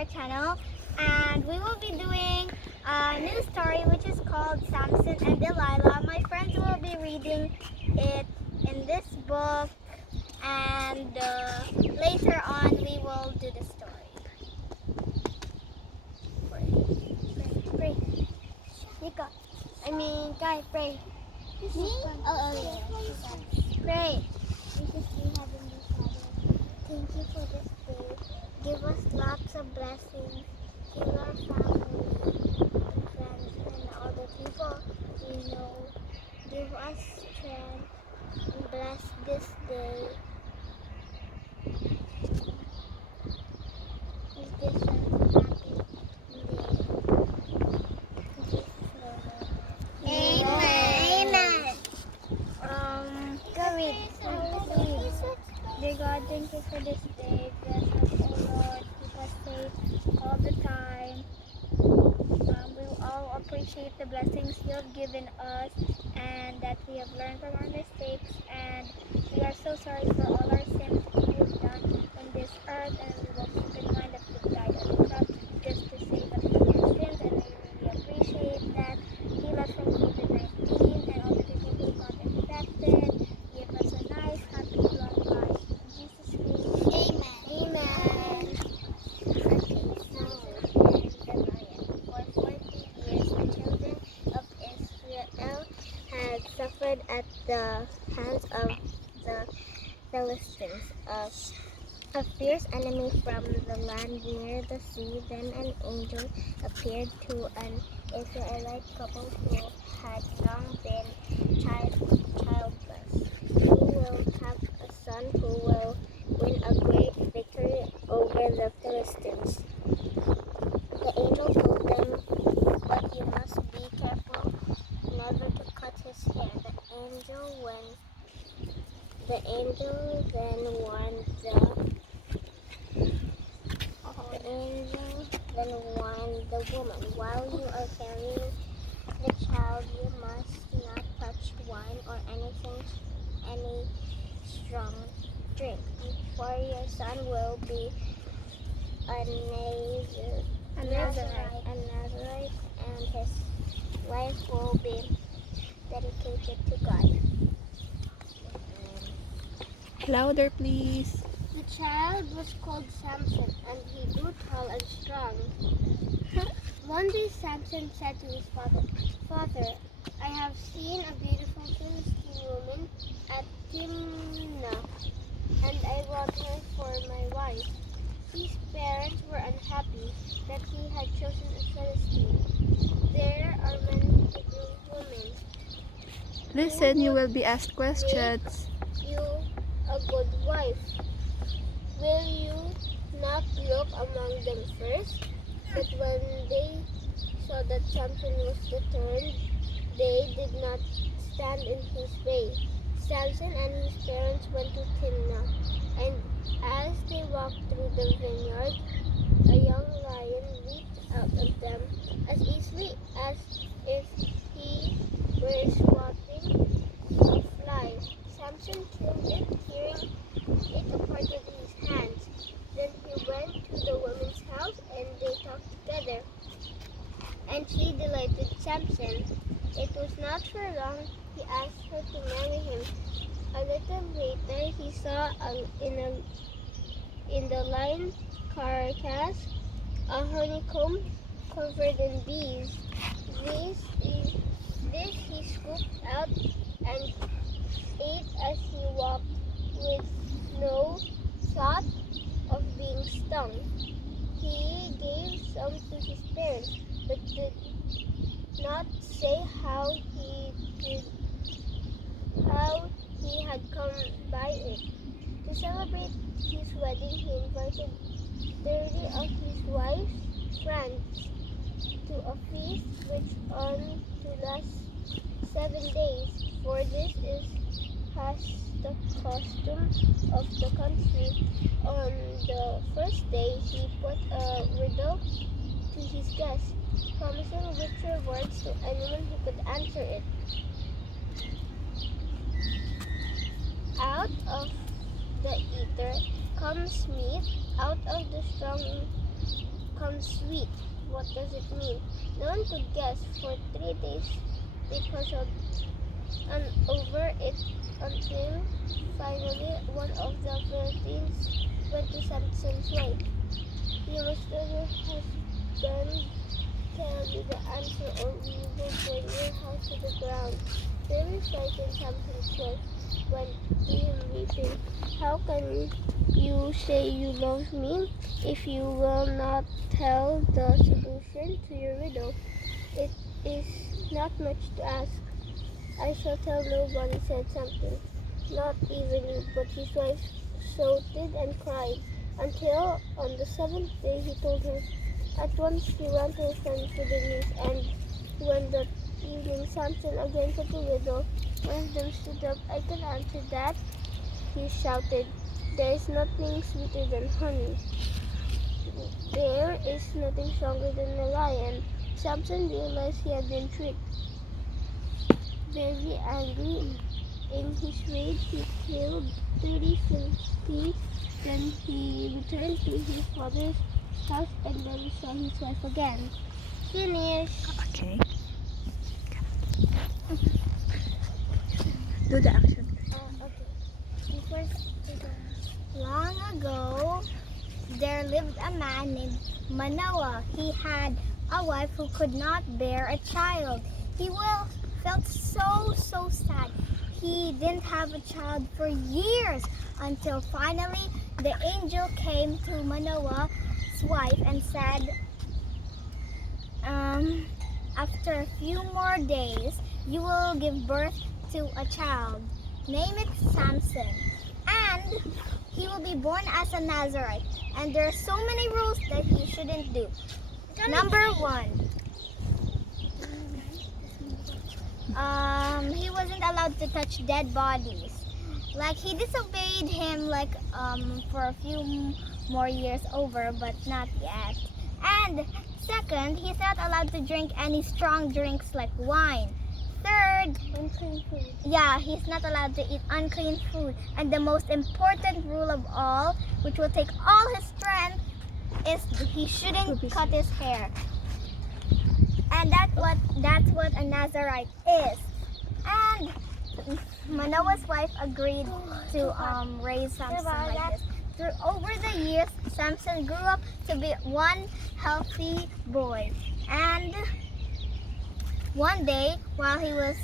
our channel, and we will be doing a new story which is called Samson and Delilah. My friends will be reading it in this book, and later on we will do the story. Pray. Nika. Pray. Me? Oh, yeah. Pray. Jesus, we have in the Father. Thank you for this day. Give us lots of blessings. Heal our family and friends and all the people we know. Give us strength and bless this day. Make this a happy day. In Jesus' name. Amen. Go read. Dear God, thank you for this day. Bless us, O Lord. Keep us safe all the time. We will all appreciate the blessings you have given us and that we have learned from our mistakes. And we are so sorry for all our sins that we have done on this earth. And we will keep in mind that you died on the cross just to save us from our sins. And we really appreciate that. Heal us from COVID-19 and all the people who got infected. Give us a nice, happy, long life. In Jesus' name. Amen. Okay, Samson and Delilah. For 40 years, the children of Israel had suffered at the hands of the Philistines, a fierce enemy from the land near the sea. Then an angel appeared to an Israelite couple who had long been childless. You will have a son who will win a great victory over the Philistines. The angel told them, but you must be careful never to cut his hair. The angel then warned the woman, while you are carrying the child, you must not touch wine or any strong drink, for your son will be a Nazarite, and his life will be dedicated to God. Louder, please. The child was called Samson, and he grew tall and strong. One day Samson said to his father, Father, I have seen a beautiful Philistine woman at Timnah, and I want her for my wife. His parents were unhappy that he had chosen a Philistine. There are many Hebrew women. Listen, you will be asked questions. You a good wife. Will you not look among them first? But when they saw that Samson was determined, they did not stand in his way. Samson and his parents went to Timnah, and as they walked through the vineyard, a young lion leaped out of them as easily as if he were swatting a fly. Samson killed it, tearing it apart with his hands. Then he went to the woman's house, and they talked together. And she delighted Samson. It was not for long he asked her to marry him. A little later he saw in the lion's carcass a honeycomb covered in bees. This he scooped out and ate as he walked, with no thought of being stung. He gave some to his parents, but did not say how he had come by it. To celebrate his wedding, he invited 30 of his wife's friends to a feast which on to last 7 days, for this has the custom of the country. On the first day, he put a riddle to his guests, promising rich rewards to anyone who could answer it. Out of the eater comes meat, out of the strong comes sweet. What does it mean? No one could guess. For 3 days they puzzled over it until finally one of the Philistines went to Samson's wife. You must tell your husband, tell you the answer, or we will burn your house to the ground. Very frightened, Samson's wife went to him weeping. How can you say you love me if you will not tell the solution to your riddle? It is not much to ask. I shall tell nobody, said Samson, not even you. But his wife shouted and cried until on the seventh day he told her. At once he ran to his friends with the news, and when the evening Samson again said the riddle, one of them stood up. I can answer that, he shouted. There is nothing sweeter than honey. There is nothing stronger than a lion. Samson realized he had been tricked. Very angry, in his rage he killed 30 Philistines. Then he returned to his father's house and never saw his wife again. Finish. Okay. Do the action. Okay. Long ago, there lived a man named Manoah. He had a wife who could not bear a child. He felt so sad. He didn't have a child for years until finally the angel came to Manoah's wife and said, after a few more days, you will give birth to a child. Name it Samson. And he will be born as a Nazarite. And there are so many rules that he shouldn't do. Number 1. He wasn't allowed to touch dead bodies. Like, he disobeyed him for a few more years over, but not yet. And second, he's not allowed to drink any strong drinks like wine. Third, Unclean food. yeah, he's not allowed to eat unclean food. And the most important rule of all, which will take all his strength, is he shouldn't cut his hair. And that's what a Nazarite is. And Manoah's wife agreed to raise Samson like this. Over the years, Samson grew up to be one healthy boy. And one day, while he was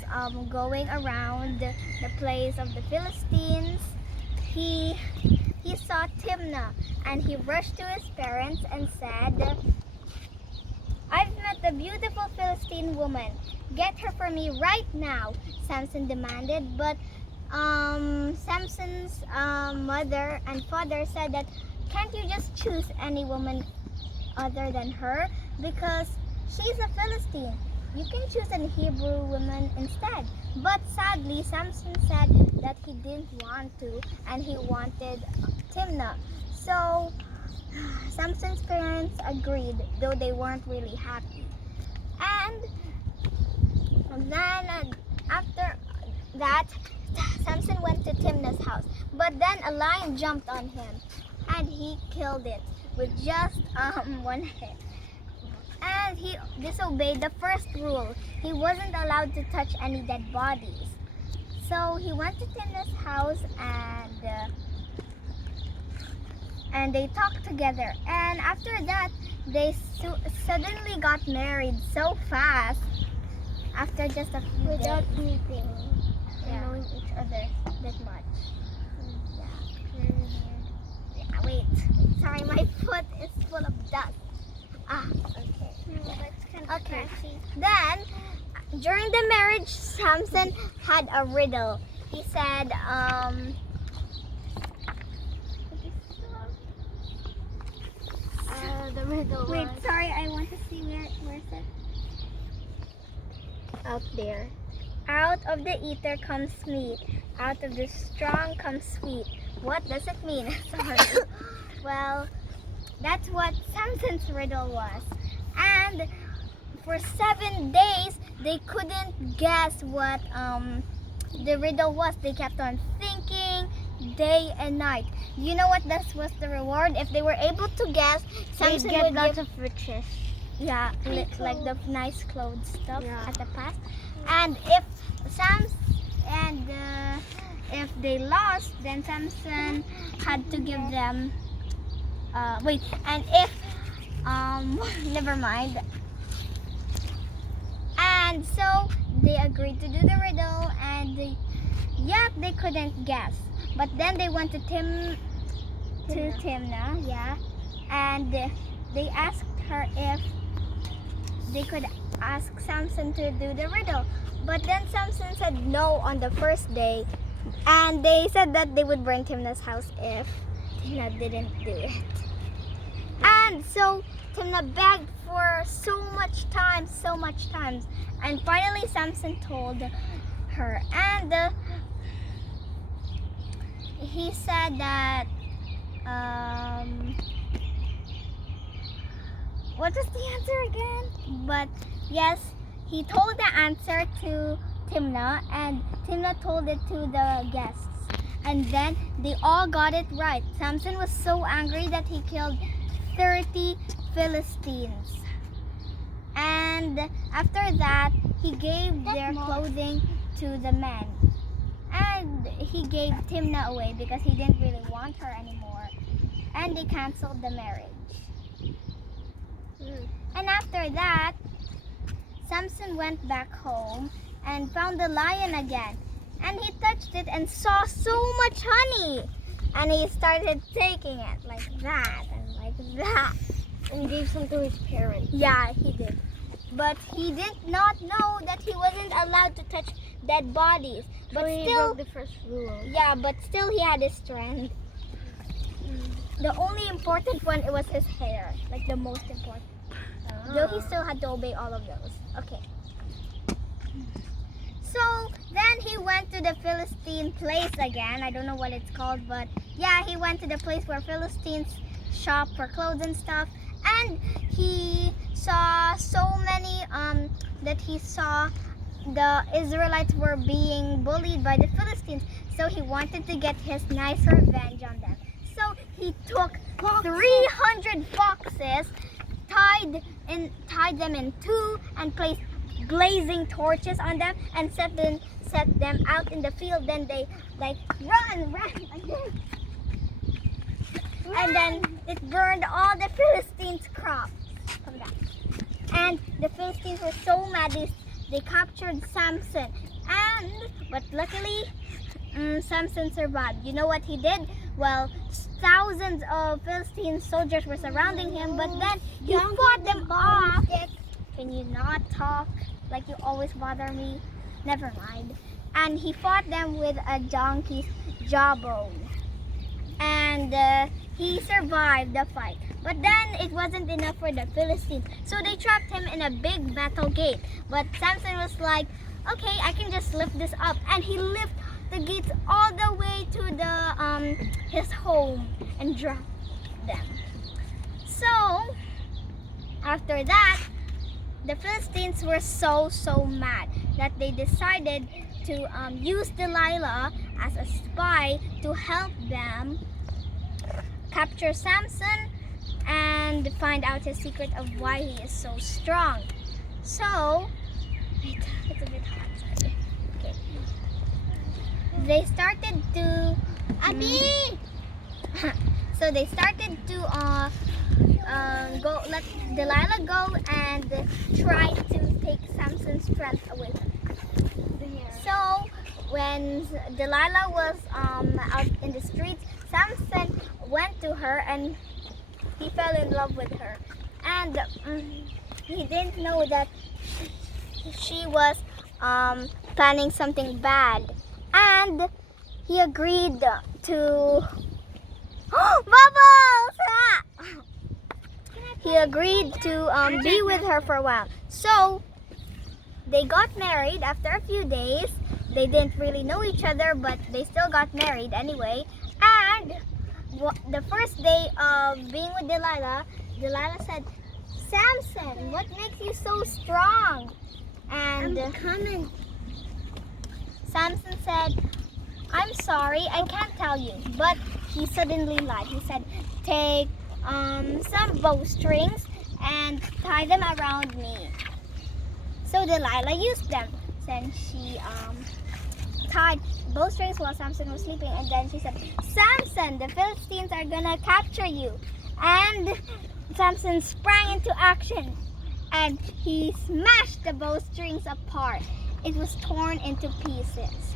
going around the place of the Philistines, he saw Timnah, and he rushed to his parents and said, I've met a beautiful Philistine woman. Get her for me right now, Samson demanded. But Samson's mother and father said that, can't you just choose any woman other than her? Because she's a Philistine. You can choose a Hebrew woman instead. But sadly, Samson said that he didn't want to, and he wanted Timnah. So Samson's parents agreed, though they weren't really happy. And then after that, Samson went to Timnah's house. But then a lion jumped on him, and he killed it with just one hit. And he disobeyed the first rule. He wasn't allowed to touch any dead bodies. So he went to Timnah's house and they talked together. And after that, they suddenly got married so fast. After just a few Without days. meeting. Yeah. Knowing each other that much. Yeah. Yeah, wait. Sorry, my foot is full of dust. Okay. That's kind of Okay. scratchy. Then, during the marriage, Samson had a riddle. He said, the riddle Wait, was sorry, I want to see where's it? out there. Out of the eater comes meat. Out of the strong comes sweet. What does it mean? Sorry. Well, that's what Samson's riddle was. And for 7 days, they couldn't guess what the riddle was. They kept on thinking day and night. You know what this was the reward? If they were able to guess, Samson get would lots give, of riches. yeah, like the nice clothes stuff Yeah. at the past. And if if they lost, then Samson had to give them and if never mind. And so they agreed to do the riddle, and they couldn't guess. But then they went to Timnah, and they asked her if they could ask Samson to do the riddle. But then Samson said no on the first day, and they said that they would burn Timnah's house if Timnah didn't do it. And so Timnah begged for so much time, and finally Samson told her, and he said that what was the answer again? But yes, he told the answer to Timnah, and Timnah told it to the guests. And then they all got it right. Samson was so angry that he killed 30 Philistines. And after that, he gave their clothing to the men. And he gave Timnah away because he didn't really want her anymore. And they canceled the marriage. And after that, Samson went back home and found the lion again. And he touched it and saw so much honey. And he started taking it like that and like that. And gave some to his parents. Yeah, he did. But he did not know that he wasn't allowed to touch dead bodies. But So he still, broke the first rule. yeah, but still he had his strength. The only important one, it was his hair. Like the most important. Though he still had to obey all of those. Okay. So then he went to the Philistine place again. I don't know what it's called, but yeah, he went to the place where Philistines shop for clothes and stuff. And he saw so many that he saw the Israelites were being bullied by the Philistines. So he wanted to get his nice revenge on them. So he took 300 foxes, tied them in two, and placed blazing torches on them and set them out in the field. Then they like run and then it burned all the Philistines' crops. Come back. And the Philistines were so mad they captured Samson. But luckily Samson survived. You know what he did? Well, thousands of Philistine soldiers were surrounding him, but then he fought them off. Can you not talk like you always bother me? Never mind. And he fought them with a donkey's jawbone. And he survived the fight. But then it wasn't enough for the Philistines. So they trapped him in a big metal gate. But Samson was like, okay, I can just lift this up. And he lifted the gates all the way to his home and dropped them. So after that, the Philistines were so mad that they decided to use Delilah as a spy to help them capture Samson and find out his secret of why he is so strong. So, wait, it's a bit hot. Sorry. Okay. They started to so they started to let Delilah go and try to take Samson's strength away from him. So when Delilah was out in the streets, Samson went to her and he fell in love with her. And he didn't know that she was planning something bad. And he agreed to Bubbles! Ah! He agreed to be with her for a while. So they got married after a few days. They didn't really know each other, but they still got married anyway. And the first day of being with Delilah said, Samson, what makes you so strong? And I'm coming. Samson said, I'm sorry, I can't tell you. But he suddenly lied. He said, take some bowstrings and tie them around me. So Delilah used them. Then she tied bowstrings while Samson was sleeping, and then she said, Samson, the Philistines are gonna capture you. And Samson sprang into action and he smashed the bowstrings apart. It was torn into pieces.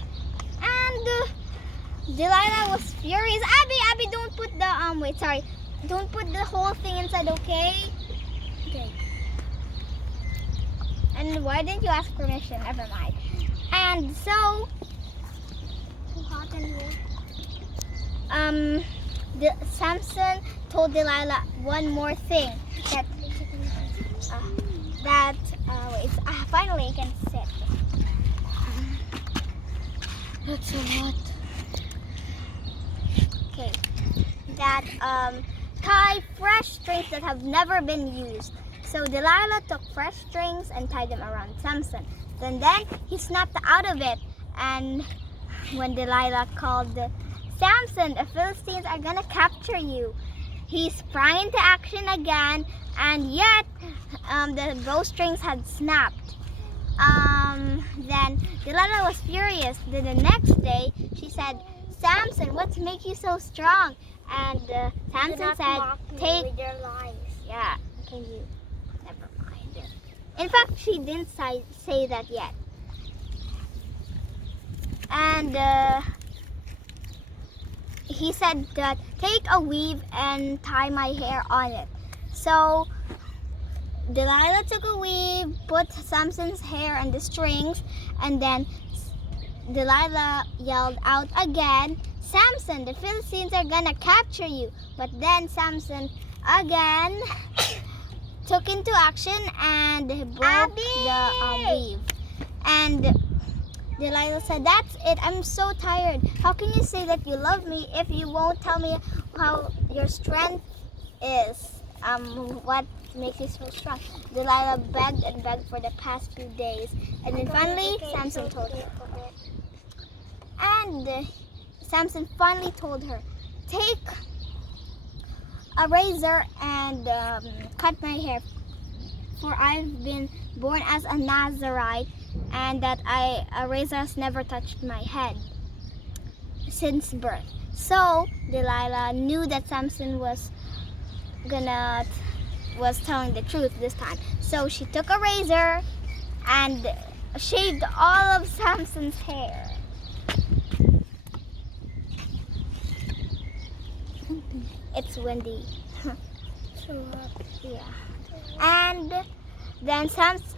And Delilah was furious. Abby, don't put the don't put the whole thing inside, okay? Okay. And why didn't you ask permission? Never mind. And so, Too hot in here. Samson told Delilah one more thing finally I can sit. That's a lot. Okay. That tie fresh strings that have never been used. So Delilah took fresh strings and tied them around Samson. Then he snapped out of it. And when Delilah called Samson, the Philistines are gonna capture you, he sprang into action again, and yet the bowstrings had snapped. Then Delilah was furious. Then the next day she said, Samson, what makes you so strong? And Samson said, take with your lies. yeah, can you never mind. In fact, she didn't say that yet. And he said that take a weave and tie my hair on it. So Delilah took a weave, put Samson's hair on the strings, and then Delilah yelled out again, Samson, the Philistines are gonna capture you. But then Samson again took into action and broke the weave. And Delilah said, that's it, I'm so tired. How can you say that you love me if you won't tell me how your strength is? What makes you so strong? Delilah begged and begged for the past few days. And then finally, Samson told her. And Samson finally told her, take a razor and cut my hair. For I've been born as a Nazarite, and that a razor has never touched my head since birth. So Delilah knew that Samson was telling the truth this time. So she took a razor and shaved all of Samson's hair. It's windy. Yeah. And then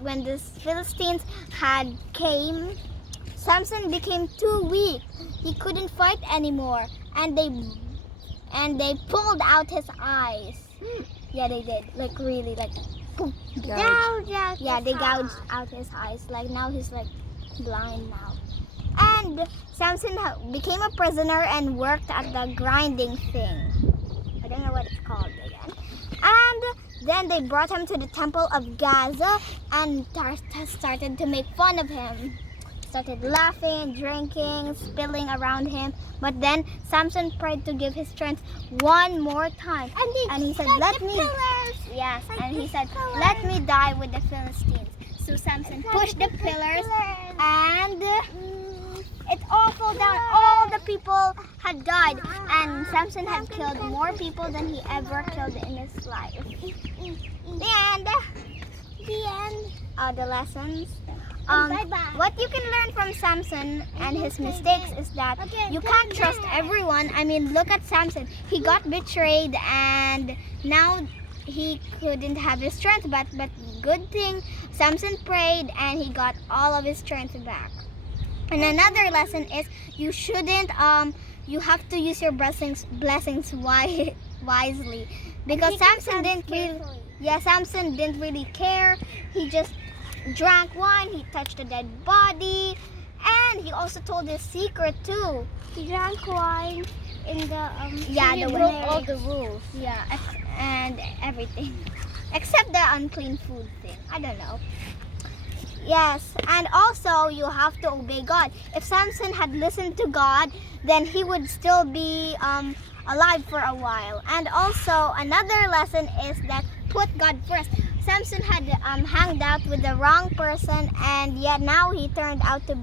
when the Philistines had came, Samson became too weak. He couldn't fight anymore, and they pulled out his eyes. Yeah, they did. Like really, like boom. Yeah, they gouged out his eyes. Like now he's like blind now. And Samson became a prisoner and worked at the grinding thing. I don't know what it's called again. And then they brought him to the temple of Gaza and started to make fun of him. Started laughing, drinking, spilling around him. But then Samson prayed to give his strength one more time. And he said, let me die with the Philistines. So Samson pushed the pillars and it all fell down. All the people had died, and Samson had killed more people than he ever killed in his life. The end. The lessons. What you can learn from Samson and his mistakes is that you can't trust everyone. I mean, look at Samson. He got betrayed, and now he couldn't have his strength. But good thing Samson prayed, and he got all of his strength back. And another lesson is you shouldn't you have to use your blessings wisely, because Samson didn't really care. He just drank wine, he touched a dead body, and he also told his secret too. He drank wine in the he broke all the rules. Yeah, and everything except the unclean food thing. I don't know. Yes, and also you have to obey God. If Samson had listened to God, then he would still be alive for a while. And also another lesson is that put God first. Samson had hanged out with the wrong person, and yet now he turned out to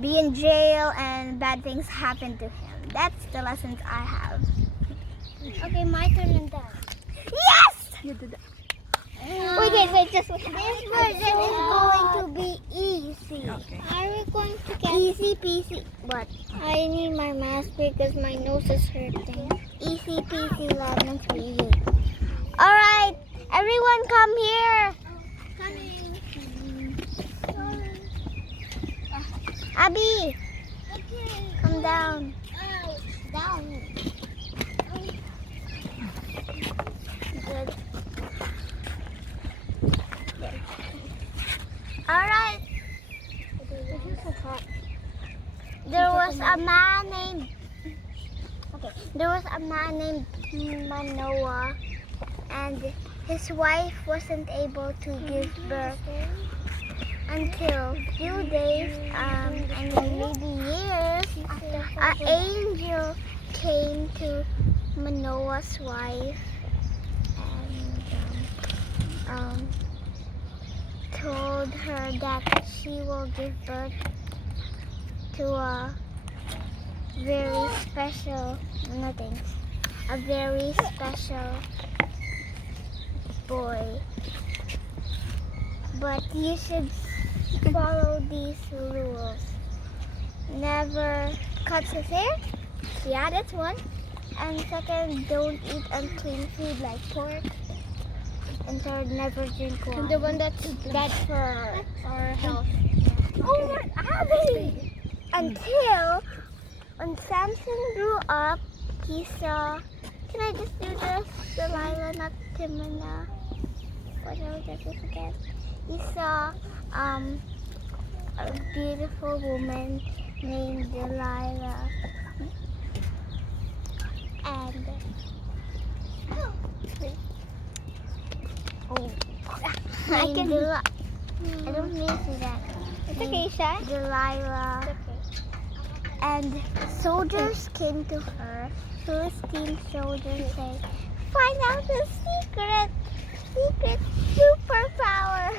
be in jail, and bad things happened to him. That's the lessons I have. Okay, my turn and then. Yes! You did that. Wait, just wait. This version is going to be easy. Okay. Are we going to get Easy peasy. What? I need my mask because my nose is hurting. Easy peasy lemon squeezy. Alright, everyone come here. Coming. Abby, Okay. come down. Ouch. Down. Good. Alright. This is so hot. There was a man named Manoah, and his wife wasn't able to give birth until few days and maybe years an angel came to Manoah's wife and told her that she will give birth to a very special boy. But you should follow these rules. Never cut his hair. Yeah, that's one. And second, don't eat unclean food like pork. And third, never drink wine. And the one that's bad for our health. Oh my Abby! Until when Samson grew up, he saw. Can I just do this? Delilah, not Timana. What else did I forget? He saw a beautiful woman named Delilah, and I don't mean to that. It's okay, Sha. Delilah. It's okay. And soldiers came to her. Philistine soldiers said, "Find out the secret superpower."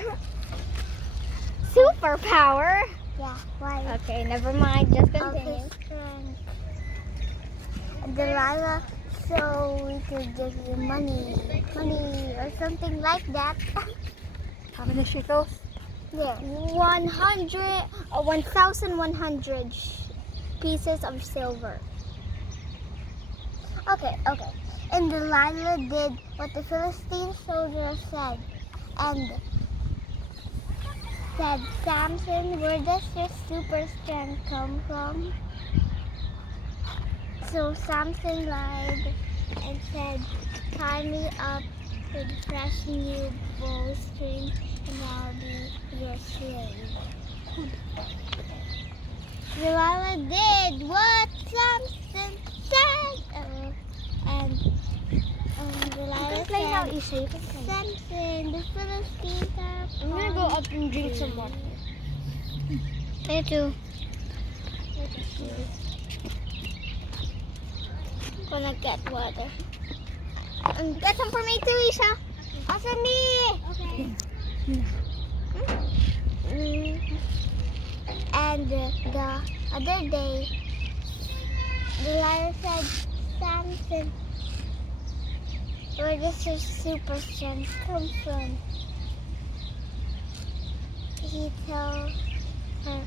Superpower? Yeah, why? Okay, never mind. Just Of continue. his strength. Delilah, so we could give you money or something like that. How many shekels? Yeah, 1,100 pieces of silver. Okay. And Delilah did what the Philistine soldier said, and said, "Samson, where does your super strength come from?" So Samson lied and said, "Tie me up with fresh new bowstring, and I'll be your slave." Delilah did what Samson said, and Delilah Play now, said, Isha. You can play. "Samson, the Philistines are I'm gonna go up and drink some water. Me too. Gonna get water. And get some for me too, Isha. Also me. Okay. And the other day, Delilah said, "Samson, where does your super strength come from?" He told her,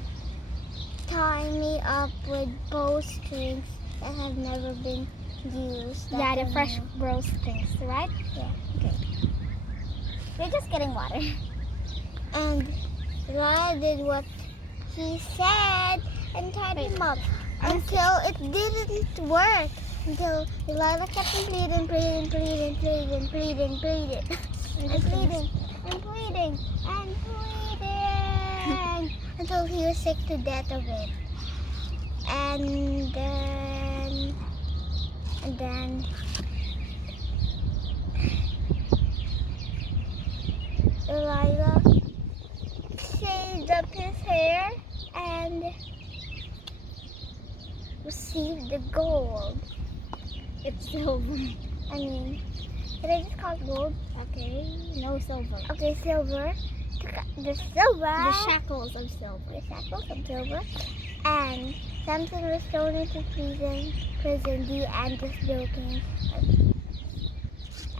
"Tie me up with bowstrings that have never been used." Yeah, the That's fresh new. bowstrings, right? Yeah. Okay. We're just getting water. And Delilah did what he said and tied him up until it didn't work. Until Delilah kept on pleading and pleading until he was sick to death of it. And then Delilah there and received the gold. It's silver. I mean, did I just call it gold? Okay, no silver. Okay, silver. The silver. The shackles of silver. The shackles of silver. And Samson was thrown into prison. The end, just joking.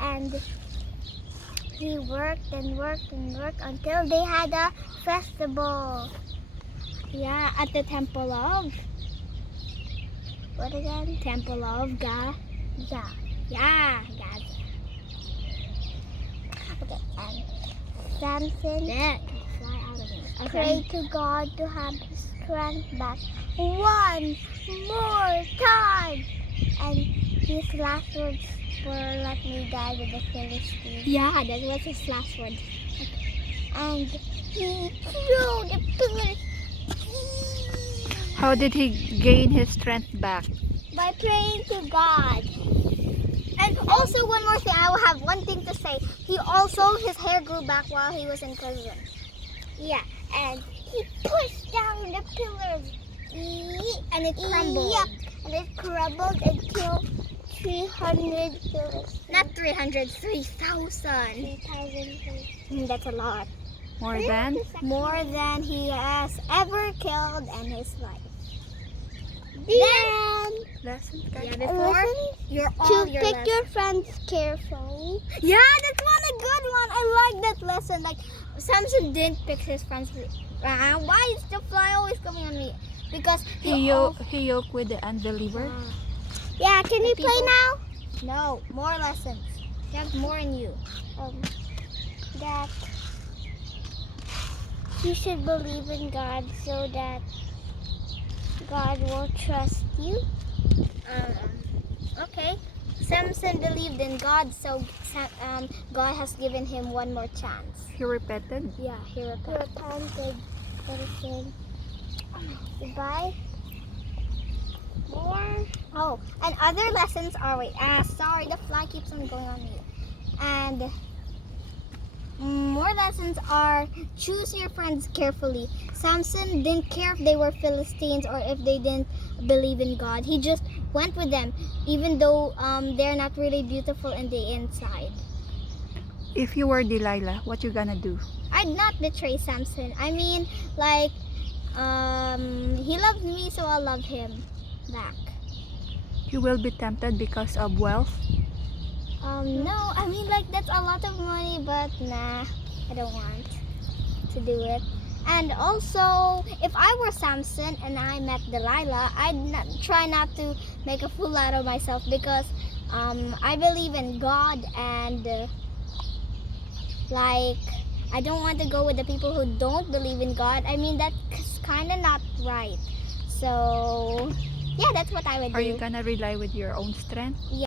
And he worked and worked and worked until they had a festival. Yeah, at the temple of What again? Temple of God. Yeah. Yeah, God. Okay, and Samson That fly out of it. Okay. prayed to God to have his strength back one more time. And his last words were, "Let me die with the Philistines." Yeah, that was his last word. And he threw the pillars How did he gain his strength back? by praying to God. And also one more thing, I will have one thing to say. His hair grew back while he was in prison. Yeah, And he pushed down the pillars. and it crumbled. Yep. And it crumbled until 300 pillars. Not 300, 3,000. 3,000. That's a lot. More than? More than he has ever killed in his life. Then, Lessons, Yeah, guys. before you're to all your pick lessons. your friends carefully. Yeah, that's a good one. I like that lesson. Like Samson didn't pick his friends. Why is the fly always coming on me? Because He yoked with the unbeliever. Yeah, can we play now? No, more lessons. You have more in you. That you should believe in God so that God will trust you. Okay. Samson believed in God, so God has given him one more chance. He repented. Yeah, he He repented. repented for his sin. Goodbye. More. Oh, and other lessons are sorry, the fly keeps on going on me. And more lessons are choose your friends carefully. Samson didn't care if they were Philistines or if they didn't believe in God. He just went with them, even though they're not really beautiful in the inside. If you were Delilah, what you gonna do? I'd not betray Samson. I mean, like, he loved me, so I'll love him back. You will be tempted because of wealth. No, I mean, like, that's a lot of money, but nah, I don't want to do it. And also, if I were Samson and I met Delilah, try not to make a fool out of myself because I believe in God and like I don't want to go with the people who don't believe in God. I mean, that's kind of not right. So yeah, that's what I would do. Are you gonna rely with your own strength?